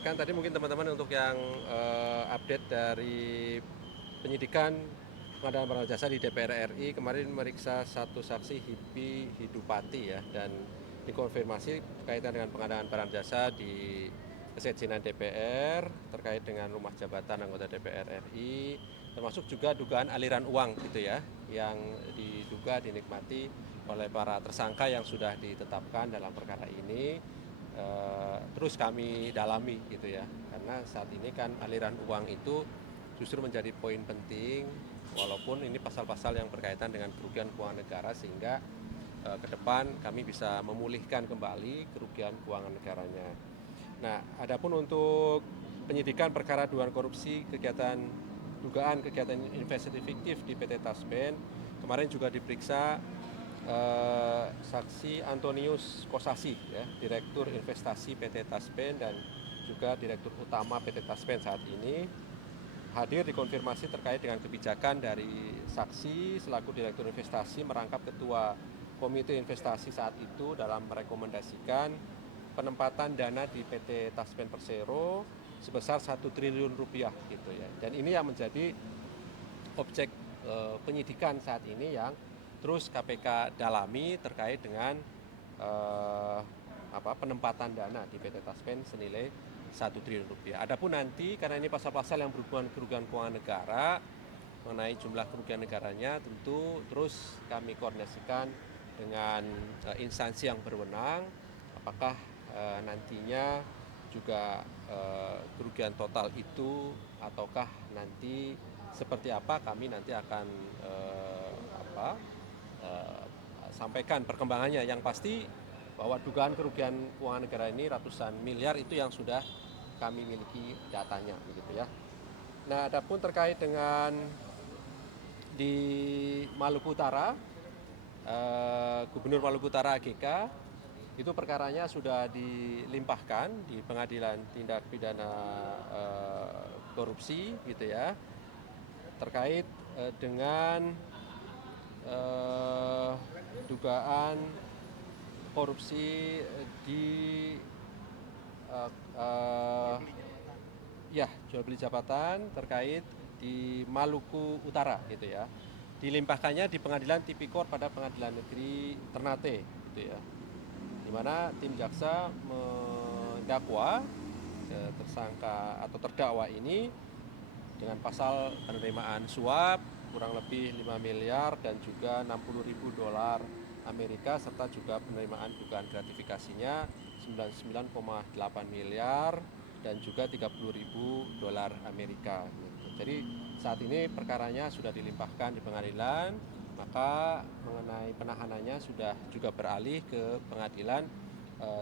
Kan tadi mungkin teman-teman untuk yang update dari penyidikan pengadaan barang jasa di DPR RI kemarin meriksa satu saksi Hipi Hidupati ya, dan dikonfirmasi berkaitan dengan pengadaan barang jasa di kesekjenan DPR terkait dengan rumah jabatan anggota DPR RI, termasuk juga dugaan aliran uang gitu ya, yang diduga dinikmati oleh para tersangka yang sudah ditetapkan dalam perkara ini. Terus kami dalami gitu ya, karena saat ini kan aliran uang itu justru menjadi poin penting, walaupun ini pasal-pasal yang berkaitan dengan kerugian keuangan negara, sehingga ke depan kami bisa memulihkan kembali kerugian keuangan negaranya. Nah, adapun untuk penyidikan perkara dugaan korupsi dugaan kegiatan investasi fiktif di PT Taspen, kemarin juga diperiksa saksi Antonius Kosasi ya, Direktur Investasi PT Taspen dan juga Direktur Utama PT Taspen saat ini hadir dikonfirmasi terkait dengan kebijakan dari saksi selaku Direktur Investasi merangkap Ketua Komite Investasi saat itu dalam merekomendasikan penempatan dana di PT Taspen Persero sebesar 1 triliun rupiah gitu ya. Dan ini yang menjadi objek penyidikan saat ini yang terus KPK dalami terkait dengan penempatan dana di PT Taspen senilai 1 triliun rupiah. Adapun nanti karena ini pasal-pasal yang berhubungan kerugian keuangan negara, mengenai jumlah kerugian negaranya tentu terus kami koordinasikan dengan instansi yang berwenang, apakah nantinya juga kerugian total itu ataukah nanti seperti apa, kami nanti akan eh, sampaikan perkembangannya. Yang pasti bahwa dugaan kerugian keuangan negara ini ratusan miliar itu yang sudah kami miliki datanya begitu ya. Nah, adapun terkait dengan di Maluku Utara, Gubernur Maluku Utara AGK itu perkaranya sudah dilimpahkan di Pengadilan Tindak Pidana Korupsi gitu ya, terkait dengan dugaan korupsi di uh, uh, ya jual beli jabatan terkait di Maluku Utara gitu ya. Dilimpahkannya di Pengadilan Tipikor pada Pengadilan Negeri Ternate gitu ya. Di mana tim jaksa mendakwa tersangka atau terdakwa ini dengan pasal penerimaan suap kurang lebih 5 miliar dan juga 60.000 dolar Amerika, serta juga penerimaan dugaan gratifikasinya 99,8 miliar dan juga 30.000 dolar Amerika. Jadi saat ini perkaranya sudah dilimpahkan di pengadilan, maka mengenai penahanannya sudah juga beralih ke pengadilan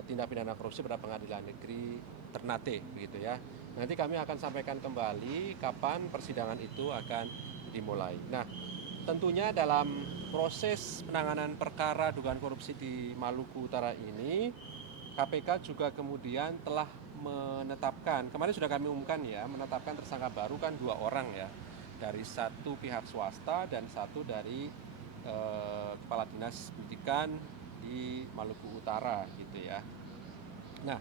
tindak pidana korupsi pada Pengadilan Negeri Ternate begitu ya. Nanti kami akan sampaikan kembali kapan persidangan itu akan dimulai. Nah, tentunya dalam proses penanganan perkara dugaan korupsi di Maluku Utara ini, KPK juga kemudian telah menetapkan, kemarin sudah kami umumkan ya, menetapkan tersangka baru kan 2 orang ya, dari satu pihak swasta dan satu dari Kepala Dinas Pendidikan di Maluku Utara gitu ya. Nah,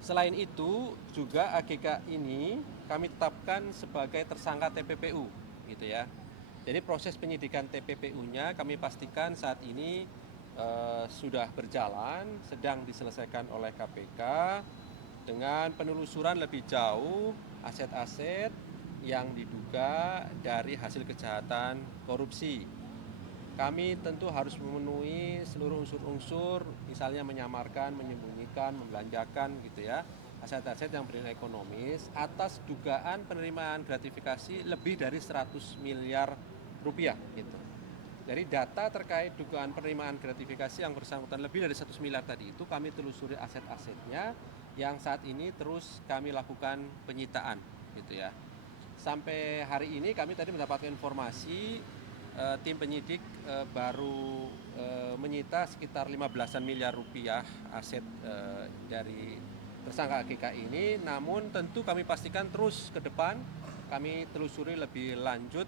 selain itu juga AGK ini kami tetapkan sebagai tersangka TPPU gitu ya. Jadi proses penyidikan TPPU-nya kami pastikan saat ini sudah berjalan, sedang diselesaikan oleh KPK dengan penelusuran lebih jauh aset-aset yang diduga dari hasil kejahatan korupsi. Kami tentu harus memenuhi seluruh unsur-unsur, misalnya menyamarkan, menyembunyikan, membelanjakan gitu ya, aset-aset yang bernilai ekonomis atas dugaan penerimaan gratifikasi lebih dari 100 miliar rupiah gitu. Dari data terkait dugaan penerimaan gratifikasi yang bersangkutan lebih dari 100 miliar tadi itu kami telusuri aset-asetnya yang saat ini terus kami lakukan penyitaan gitu ya. Sampai hari ini kami tadi mendapatkan informasi tim penyidik baru menyita sekitar 15-an miliar rupiah aset dari tersangka AGK ini. Namun tentu kami pastikan terus ke depan kami telusuri lebih lanjut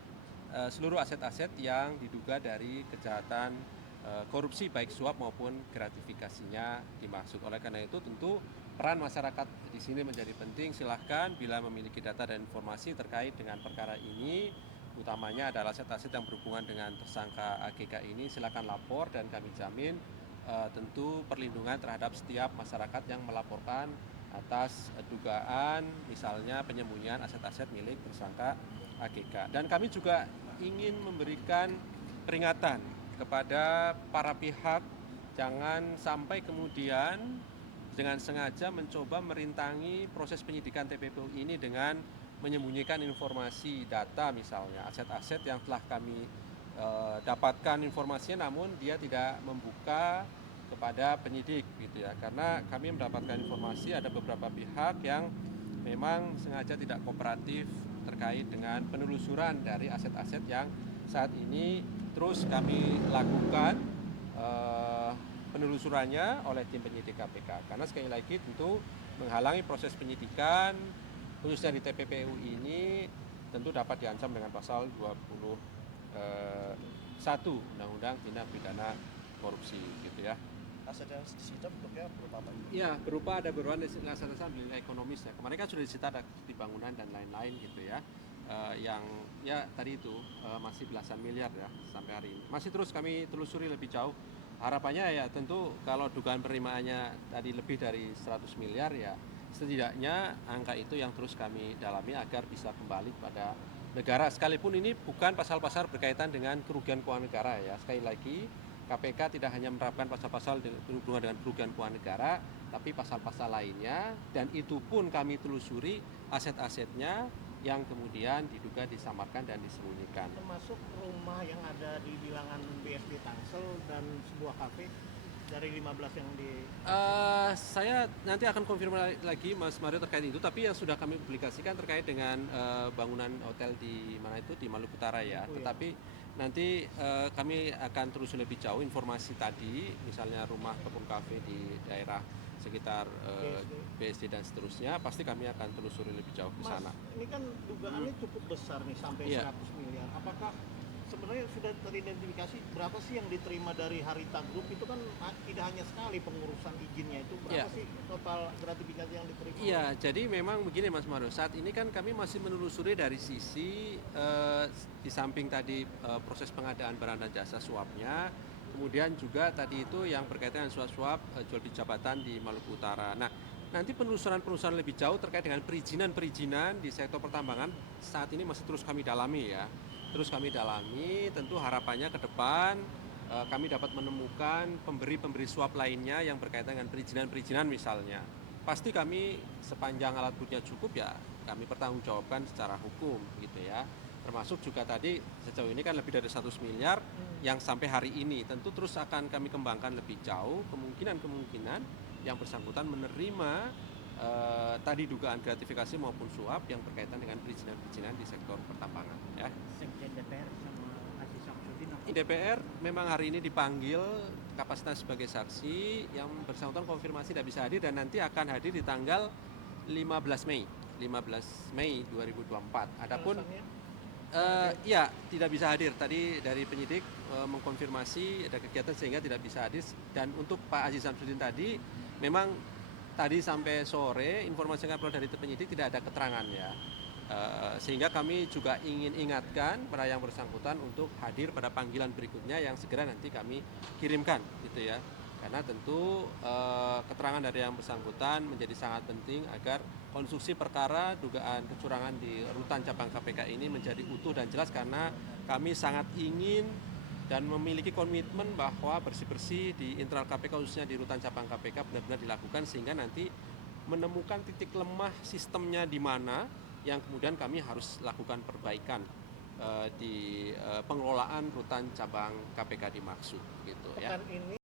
seluruh aset-aset yang diduga dari kejahatan korupsi baik suap maupun gratifikasinya dimaksud. Oleh karena itu tentu peran masyarakat di sini menjadi penting. Silahkan bila memiliki data dan informasi terkait dengan perkara ini, utamanya adalah aset-aset yang berhubungan dengan tersangka AGK ini, silakan lapor dan kami jamin tentu perlindungan terhadap setiap masyarakat yang melaporkan atas dugaan misalnya penyembunyian aset-aset milik tersangka AGK. Dan kami juga ingin memberikan peringatan kepada para pihak, jangan sampai kemudian dengan sengaja mencoba merintangi proses penyidikan TPPU ini dengan menyembunyikan informasi data misalnya aset-aset yang telah kami dapatkan informasinya, namun dia tidak membuka kepada penyidik gitu ya, karena kami mendapatkan informasi ada beberapa pihak yang memang sengaja tidak kooperatif terkait dengan penelusuran dari aset-aset yang saat ini terus kami lakukan penelusurannya oleh tim penyidik KPK, karena sekali lagi tentu menghalangi proses penyidikan khususnya di TPPU ini tentu dapat diancam dengan pasal 21 Undang-Undang Tindak Pidana Korupsi gitu ya. Aset yang disita bentuknya berupa apa? Iya, berupa ada berbagai aset-aset nilai ekonomis ya. Kemarin kan sudah disita di bangunan dan lain-lain gitu ya. Yang ya tadi itu masih belasan miliar ya sampai hari ini. Masih terus kami telusuri lebih jauh. Harapannya ya tentu kalau dugaan penerimaannya tadi lebih dari 100 miliar ya setidaknya angka itu yang terus kami dalami agar bisa kembali pada negara. Sekalipun ini bukan pasal-pasal berkaitan dengan kerugian keuangan negara ya. Sekali lagi KPK tidak hanya menerapkan pasal-pasal berhubungan dengan kerugian keuangan negara, tapi pasal-pasal lainnya, dan itu pun kami telusuri aset-asetnya yang kemudian diduga disamarkan dan disembunyikan. Termasuk rumah yang ada di bilangan BSD Tangsel dan sebuah kafe dari 15 yang di... Saya nanti akan konfirmasi lagi Mas Mario terkait itu, tapi yang sudah kami publikasikan terkait dengan bangunan hotel di mana itu, di Maluku Utara ya. Tetapi nanti kami akan terus lebih jauh informasi tadi, misalnya rumah kebun kafe di daerah sekitar BSD dan seterusnya, pasti kami akan telusuri lebih jauh ke sana. Mas, ini kan dugaannya cukup besar nih sampai 100 miliar. Apakah sebenarnya sudah teridentifikasi berapa sih yang diterima dari Harita Group? Itu kan tidak hanya sekali pengurusan izinnya, itu berapa sih total gratifikasi yang diterima? Iya, jadi memang begini Mas Mario, saat ini kan kami masih menelusuri dari sisi di samping tadi proses pengadaan barang dan jasa suapnya, kemudian juga tadi itu yang berkaitan dengan suap-suap jual beli jabatan di Maluku Utara. Nah, nanti penelusuran lebih jauh terkait dengan perizinan di sektor pertambangan saat ini masih terus kami dalami ya. Terus kami dalami, tentu harapannya ke depan kami dapat menemukan pemberi suap lainnya yang berkaitan dengan perizinan misalnya. Pasti kami sepanjang alat buktinya cukup ya kami pertanggungjawabkan secara hukum gitu ya. Termasuk juga tadi sejauh ini kan lebih dari 100 miliar yang sampai hari ini. Tentu terus akan kami kembangkan lebih jauh kemungkinan yang bersangkutan menerima tadi dugaan gratifikasi maupun suap yang berkaitan dengan perizinan di sektor pertambangan ya. Sekjen DPR sama Aziz Samsudin apa? DPR memang hari ini dipanggil kapasitas sebagai saksi, yang bersangkutan konfirmasi tidak bisa hadir dan nanti akan hadir di tanggal 15 Mei 2024. Adapun ya tidak bisa hadir, tadi dari penyidik mengkonfirmasi ada kegiatan sehingga tidak bisa hadir, dan untuk Pak Aziz Samsudin tadi memang tadi sampai sore informasi yang kami peroleh dari penyidik tidak ada keterangan ya, sehingga kami juga ingin ingatkan pada yang bersangkutan untuk hadir pada panggilan berikutnya yang segera nanti kami kirimkan gitu ya, karena tentu keterangan dari yang bersangkutan menjadi sangat penting agar konstruksi perkara dugaan kecurangan di rutan cabang KPK ini menjadi utuh dan jelas, karena kami sangat ingin dan memiliki komitmen bahwa bersih-bersih di internal KPK khususnya di rutan cabang KPK benar-benar dilakukan sehingga nanti menemukan titik lemah sistemnya di mana yang kemudian kami harus lakukan perbaikan di pengelolaan rutan cabang KPK dimaksud gitu ya. Pekan ini